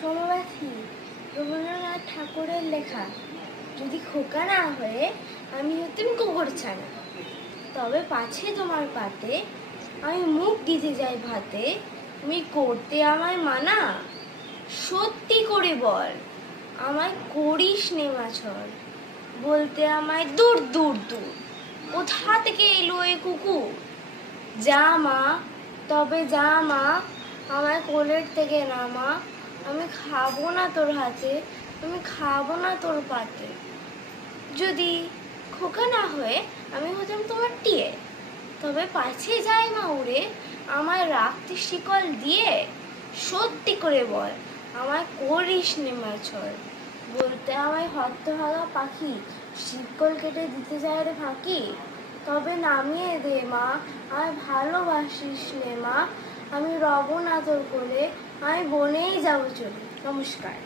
সমব্যথী রবীন্দ্রনাথ ঠাকুরের লেখা। যদি খোকা না হয়ে আমি হতেম কুকুরছানা, তবে পাছে তোমার পাতে আমি মুখ দিতে যাই ভাতে, তুমি করতে আমায় মানা। সত্যি করে বল, আমায় করিস নে মাছর, বলতে আমায় দূর দূর দূর, কোথা থেকে এলো এ কুকুর। যা মা, তবে যা মা, আমায় কোলের থেকে নামা, আমি খাবো না তোর হাতে, আমি খাবো না তোর পাতে। যদি খোকা না হয়ে আমি হতাম তোমার টিয়ে, তবে পাছে যাই মা উড়ে, আমায় রাখতে শিকল দিয়ে। সত্যি করে বল, আমায় করিস নে মাছর, বলতে আমায় হতভাগা পাখি, শিকল কেটে দিতে যায় রে ফাঁকি। তবে নামিয়ে দে মা, আমায় ভালোবাসিস নে মা, আমি রব না তোর কোলে, আমি বনেই যাবো চলে। নমস্কার।